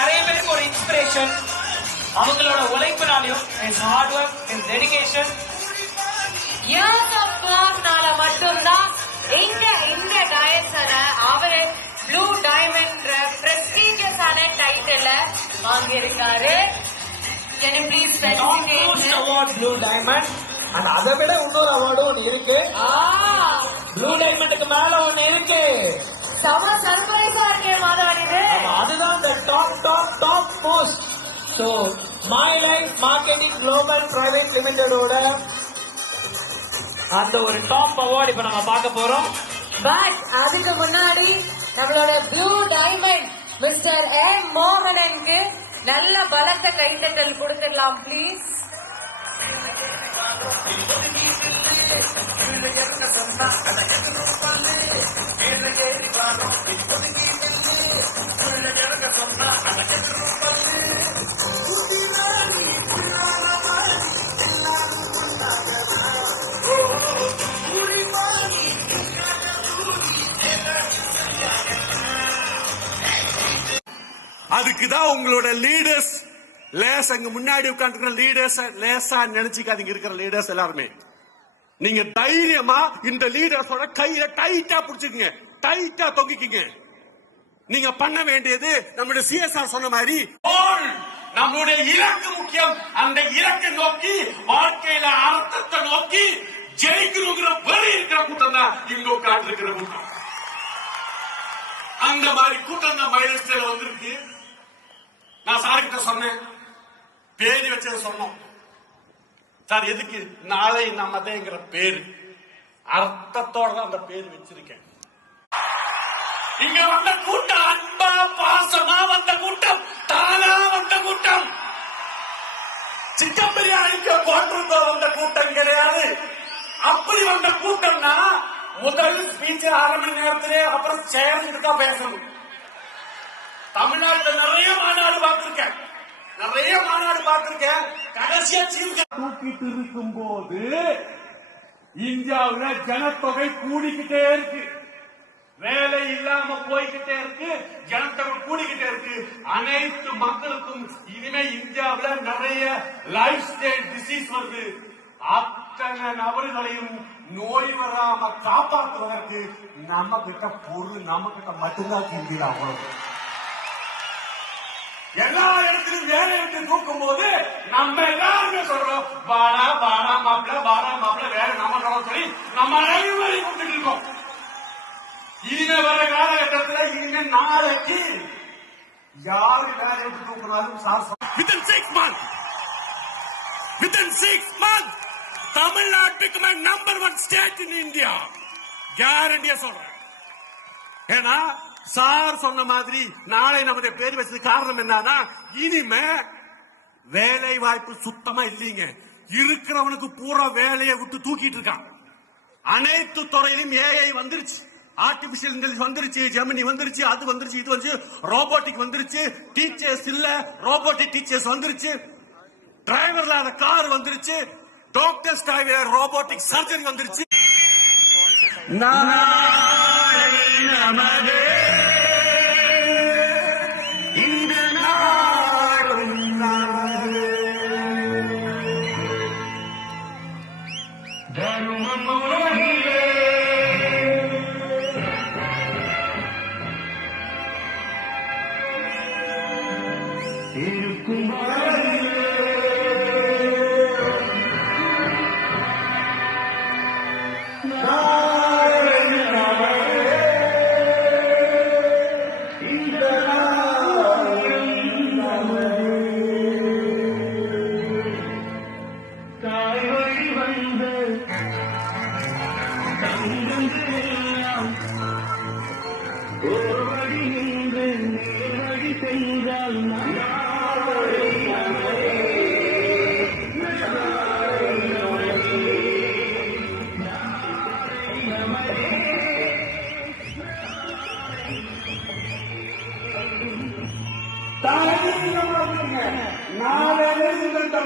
நிறைய பேருக்கு ஒரு இன்ஸ்பிரேஷன். அவங்களோட உழைப்பினாலையும் his hard work, his dedication, years of workனால மட்டும்தான் இந்த டயஸ்ல அவரு ப்ளூ டைமண்ட் பிரஸ்டீஜியஸான டைட்டில் வாங்கியிருக்காரு. Can you please specificate award blue diamond? and அதை விட இன்னொரு அவார்டும் ஒன்று இருக்கு. ப்ளூ டைமண்டுக்கு மேல ஒன்று இருக்கு. சம சர்ப்ரைஸா இருக்கே மாதவன் இது. அதுதான் the top most. so my life marketing global private limited ஓட அந்த ஒரு டாப் அவார்ட் இப்ப நம்ம பார்க்க போறோம். பட் அதுக்கு முன்னாடி நம்மளோட ப்ளூ டைமண்ட் மிஸ்டர் எம் மோகனனுக்கு நல்ல பலத்த கைத்தட்டல் கொடுத்துடலாம் ப்ளீஸ். அதுக்குதான் உங்களோட லீடர்ஸ் லேஸ் அங்க முன்னாடி உட்கார்ந்து லீடர்ஸ் லேசா நினைச்சுக்காதீங்க. இருக்கிற லீடர்ஸ் எல்லாருமே நீங்க தைரியமா இந்த லீடர்ஸோட கையில டைட்டா பிடிச்சுக்கங்க, டைட்டா தொங்கிக்கங்க. நீங்க பண்ண வேண்டியது நம்மளுடைய சிஎஸ்ஆர் சொன்ன மாதிரி நம்மளுடைய இலக்கு முக்கியம். அந்த இலக்கை நோக்கி வாழ்க்கையில அர்த்தத்தை நோக்கி ஜெயிக்கிறோங்கிற வழி இருக்கிற கூட்டம் தான் இங்க உட்கார்ந்து இருக்கிற கூட்டம். அந்த மாதிரி கூட்டம் தான் மைலேஜ் வந்திருக்கு. நான் சார்கிட்ட சொன்னேன், பேரு வச்சத சொன்னோம். சார் எதுக்கு நாளை நமதேங்கிற பேரு அர்த்தத்தோட தான் அந்த பேரு வச்சிருக்கேன். இங்க வந்த கூட்டம் அன்பா பாசமா வந்த கூட்டம், தானா வந்த கூட்டம், சிக்கன் பிரியாணிக்கு போட்டு வந்த கூட்டம் கிடையாது. அப்படி வந்த கூட்டம்னா முதல் ஸ்பீச் 1/2 மணி நேரத்திலே அப்புறம் சேர்ந்துட்டு தான் பேசணும். தமிழ்நாட்டில் நிறைய மாநாடு பார்த்திருக்கேன். கடைசியா தூக்கிட்டு இருக்கும் போது இந்தியாவில் ஜனத்தொகை கூடிக்கிட்டே இருக்கு, வேலை இல்லாம போய்கிட்டே இருக்கு, ஜனத்தொகை கூடிக்கிட்டே இருக்கு. அனைத்து மக்களுக்கும் இனிமே இந்தியாவில் நிறைய லைஃப் ஸ்டைல் டிசீஸ் வருது. அத்தனை நபர்களையும் நோய் வராம காப்பாற்றுவதற்கு நம்ம கிட்ட பொருள் நம்ம கிட்ட மட்டும்தான் சிந்திடா. எல்லா இடத்திலும் வேலை விட்டு தூக்கும் போது நம்ம எல்லாருமே சொல்றோம் வாடா மாப்பிள்ள வேலை நம்ம சொல்லி நம்ம அனைவரை கொடுத்துட்டு இருக்கோம். இனிமே வர காலகட்டத்தில் இனிமே நாளைக்கு யாரு வேலை விட்டு தூக்குறாலும் within 6 months Tamil Nadu become a number 1 state in India. கேரண்டியா சொல்றேன். ஏன்னா சார் சொன்ன மாதிரி நாளை நமது பேர் வச்சது காரணம் என்னன்னா இனிமே வேலை வாய்ப்பு சுத்தமா இல்லைங்க. இருக்கிறவனுக்கு பூரா வேலையை விட்டு தூக்கிட்டு இருக்கான். அனைத்து துறையிலும் ஏஐ வந்துருச்சு, ஆர்டிபிஷியல் இன்டெலிஜென்ஸ் வந்துருச்சு, ஜெமினி வந்துருச்சு, அது வந்துருச்சு, இது வந்துச்சு, ரோபோட்டிக் வந்துருச்சு, டீச்சர்ஸ் இல்ல ரோபோட்டிக் டீச்சர்ஸ் வந்துருச்சு, டிரைவர் இல்லாத கார் வந்துருச்சு, டாக்டர்ஸ் ரோபோட்டிக் சர்ஜரி வந்துருச்சு. நமதே இந்த நாடும் நமதே தர்மம் உலகிலே இருக்கும் ஒரு வழி நின்று நேர் வழி செய்தால்